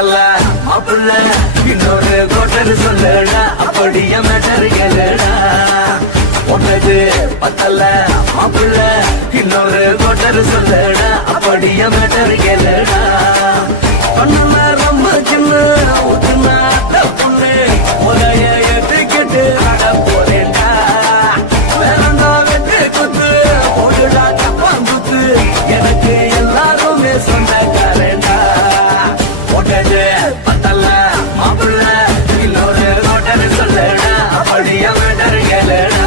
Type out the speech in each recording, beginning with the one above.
பத்தல மாப்பிள்ள இன்னொரு கோட்டர் சொல்லடா அப்படிய மேட்டர் கேளுடா ஒன்னது பத்தல மாப்பிள்ள இன்னொரு கோட்டர் சொல்லடா அப்படிய மேட்டர் கேளுடா பண்ணல ரொம்ப சின்ன ஊத்துனா பொண்ணு உதய ஏத்துக்கிட்டு அட போறேன்டா வேறண்டா வெட்டு குத்து ஓடுடா தப்பாங்குத்து எனக்கு எல்லாருமே சொந்தக்காரண்டா ஒட்டது பத்தல மாப்பிள்ள இன்னொரு கோட்டர் சொல்லடா அப்படிய மேட்டர் கேளுடா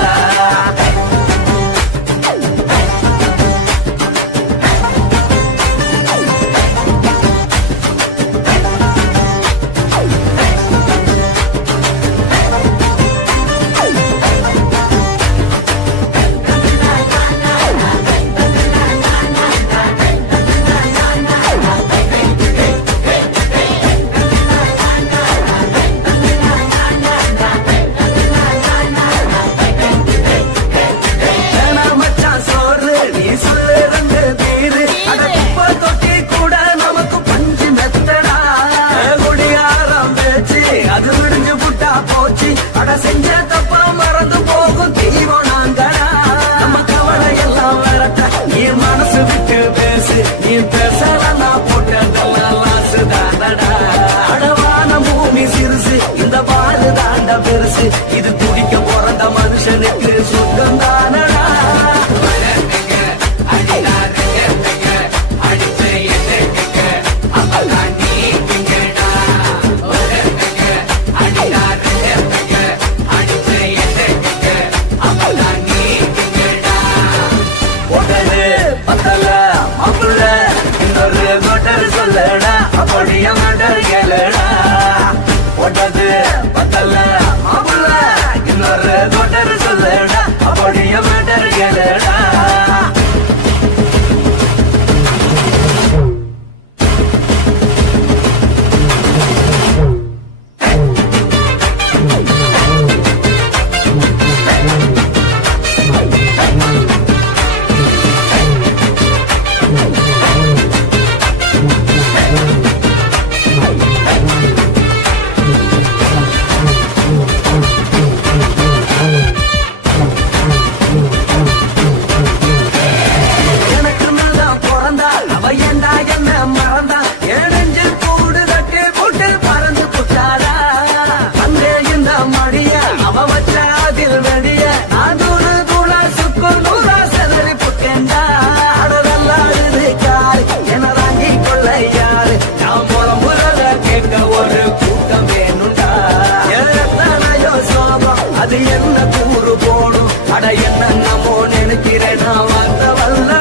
செஞ்ச தப்பா மறந்து போகும் தெய்வம் நாங்கடா நம்ம கவலை எல்லாம் வரட்ட நீ மனசு விட்டு பேசு நீ பேசலன்னா போட்டதெல்லாம் லாசு தானடா அடவான பூமி சிறுசு இந்த பாலு தாண்ட பெருசு இது துடிக்க பிறந்த மனுஷனுக்கு சொந்தம் தானடா சொல்லடா அப்படிய மேட்டர் கேளுடா ஒட்டது பத்தல மாப்பிள்ள இன்னொரு கோட்டர் சொல்லடா அப்படிய மேட்டர் கேளுடா அது என்ன கூறு போடும் அட என்ன நம்மோ நினைக்கிறேன் நான் வந்த வல்லடா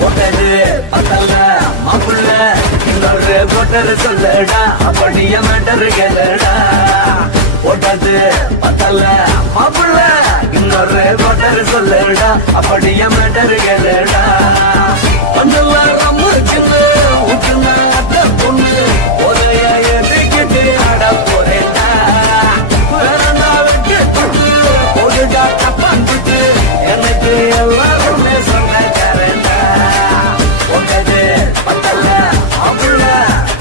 ஒட்டது பத்தல மாப்பிள்ள இன்னொரு கோட்டர் சொல்லடா அப்படிய மேட்டர் கேளுடா ஒட்டது பத்தல மாப்பிள்ள இன்னொரு கோட்டர் சொல்லடா அப்படிய மேட்டர் கேளுடா கொஞ்சம் ரொம்ப சின்ன ஊற்றுனா பொண்ணு உதய ஏத்துக்கிட்டு அட போறேன்டா வேறண்டா வெட்டி குத்து ஓடுடா தப்பாங்குத்து எனக்கு எல்லாருமே சொந்தக்காரண்டா ஒட்டது பத்தல மாப்பிள்ள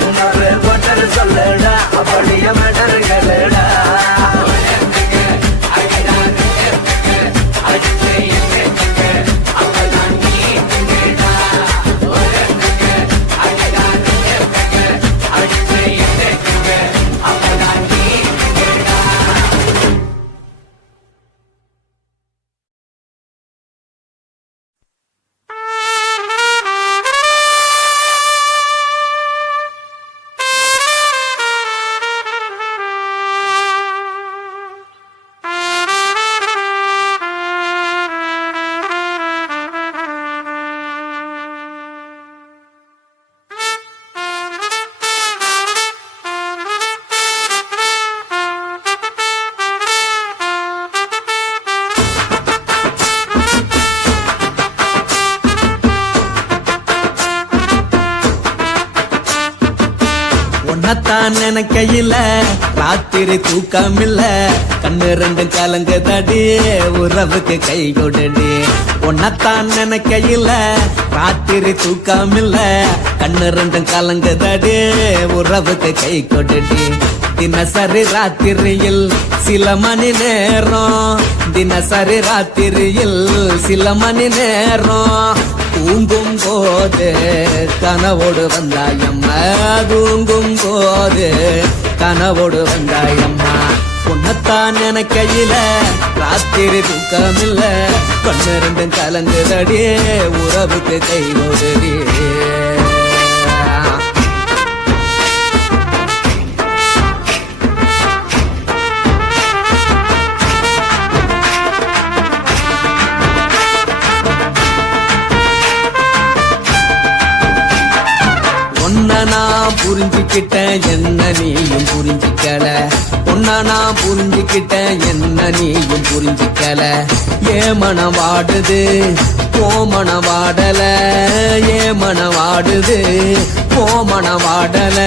இன்னொரு கோட்டர் சொல்லடா அப்படிய மேட்டர் கேளுடா உன்னத்தான் நினைக்கையில ராத்திரி தூக்கமில்ல கண்ணு ரெண்டு கலங்கு தடி உறவுக்கு கை கொடுடி உன்னத்தான் நினைக்கையில ராத்திரி தூக்கமில்ல கண்ணு ரெண்டு கலங்கு தடி உறவுக்கு கை கொடுடி தினசரி ராத்திரியில் சில மணி நேரம் தினசரி ராத்திரியில் சில மணி நேரம் தூங்கும் போது கனவோடு வந்தாயம்மா தூங்கும் போது கனவோடு வந்தாயம்மா உன்னத்தான் நினைக்கையில ராத்திரி தூக்கமில்ல கண்ணு ரெண்டும் கலங்குதடி உறவுக்கு கை ஓடுடி நான் புரிஞ்சுக்கிட்டேன் என்ன நீயும் புரிஞ்சிக்கல உன்ன நான் புரிஞ்சுக்கிட்டேன் என்ன நீயும் புரிஞ்சிக்கல ஏ மனம் வாடுது போ மனம் வாடல ஏ மனம் வாடுது போ மனம் வாடல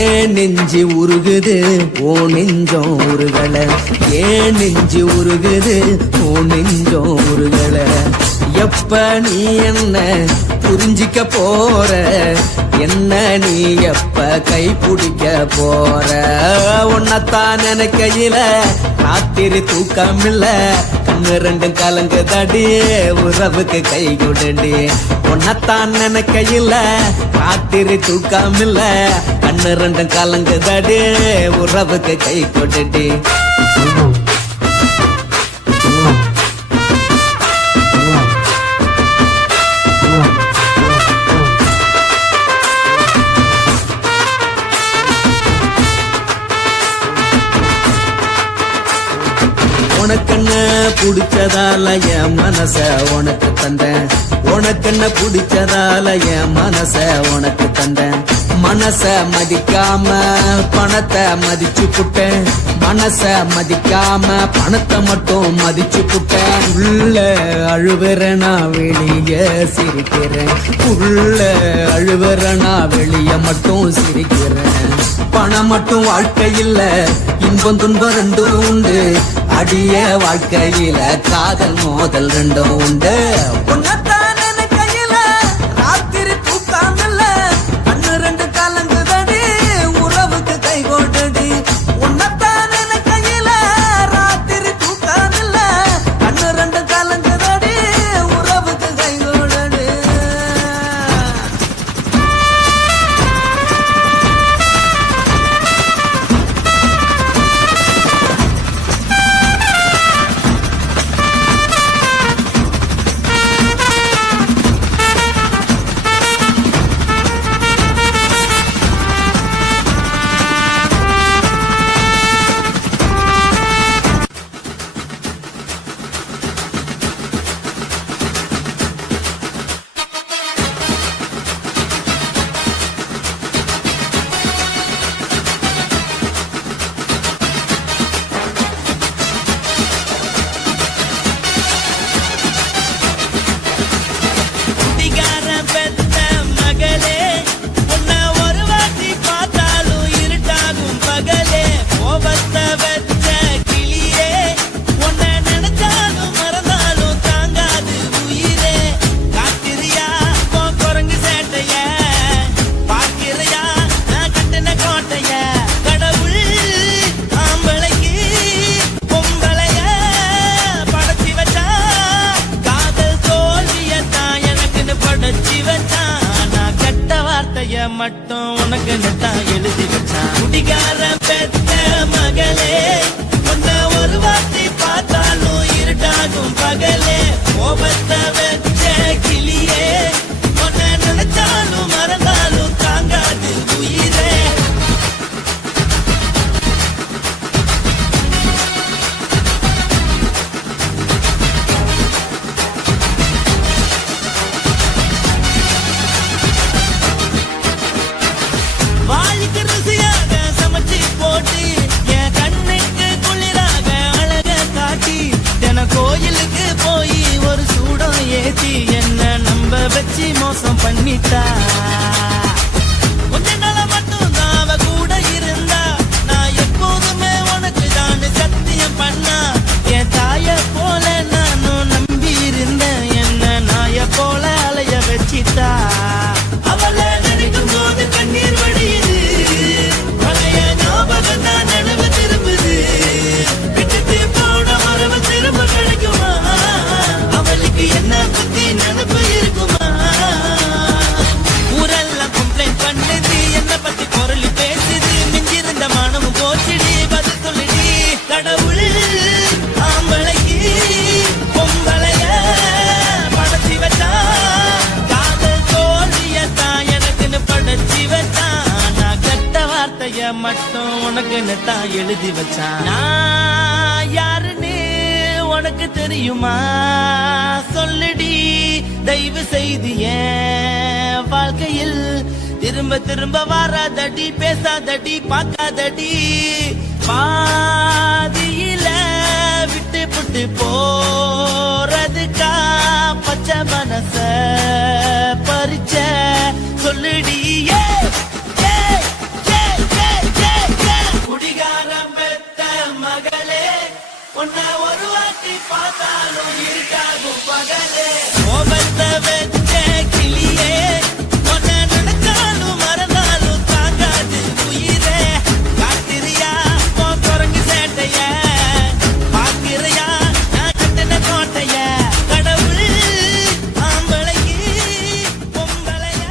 ஏன் நெஞ்சு உருகுது ஓ நெஞ்சம் உருகல ஏன் நெஞ்சு உருகுது ஓ நெஞ்சம் உருகல எப்ப நீ என்ன புரிஞ்சிக்க போற என்ன நீ எப்ப கை பிடிக்க போற உன்னத்தான் நினைக்கையில ராத்திரி தூக்கமில்ல கண்ணு ரெண்டும் கலங்கு தடி உறவுக்கு கை கொடுடி உன்னத்தான் நினைக்கையில ராத்திரி தூக்கமில்ல கண்ணு ரெண்டும் கலங்கு தடி உறவுக்கு கை கொடுடி உனக்கென்ன பிடிச்சதால என் மனச உனக்கு தந்தேன் உனக்கென்ன பிடிச்சதால என் மனச உனக்கு தந்தேன் மனச மதிக்காம பணத்தை மதிச்சு புட்டேன் மனச மதிக்காம பணத்தை மட்டும் மதிச்சு புட்டேன் உள்ள அழுவுறனா வெளிய சிரிக்கிறேன் உள்ள அழுவுறனா வெளிய மட்டும் சிரிக்கிறேன் பணம் மட்டும் வாழ்க்கை இல்ல இன்பம் துன்பம் ரெண்டும் உண்டு அடிய வாழ்க்கையில காதல் மோதல் ரெண்டும் உண்டு உன்னத்தான் நினைக்கையில ராத்திரி தூக்காமல்ல கண்ணு ரெண்டு கலங்குதடி உறவுக்கு கை கொண்டடி உன்னத்தான் நினைக்கையில ராத்திரி தூக்காமல்ல கண்ணு ரெண்டு கலங்குதடி உறவுக்கு கை கொண்டடி மட்டும் உனக்கு நெத்தான் எழுதி வச்சான் குடிகார பெத்த மகளே உன்னை ஒரு வார்த்தை பார்த்தாலும் இருட்டாகும் பகலே கோபத்தை வச்ச கிளியே உன்னை நினைச்சாலும் மறந்தாலும் தாங்காது உயிரே கோயிலுக்கு போய் ஒரு சூடம் ஏத்தி என்ன நம்ப வச்சு மோசம் பண்ணிட்டா கொஞ்ச நாள மட்டும் அவ கூட இருந்த தான் எழுதி வச்சான். நான் யாருன்னு உனக்கு தெரியுமா? சொல்லுடி தயவு செய்து என் வாழ்க்கையில் திரும்ப திரும்ப வராதடி, பேசாதடி, பார்க்காதடி. பாதியில விட்டு புட்டு போறதுக்கா பச்சை மனச பறிச்ச சொல்லுடி. குடிகாரம் பெத்த மகளே, உன்னை ஒரு வாட்டி பார்த்தாலும் இருக்காகும் பகலே. கோபத்தை வச்ச கிளியே, உன்னை நினைச்சாலும் மறந்தாலும் தாங்காது உயிரே. காத்திரியா உன் குரங்கு சேட்டைய, பாக்கிறையா நான் கட்டின கோட்டைய. கடவுள் ஆம்பளைக்கு பொம்பளைய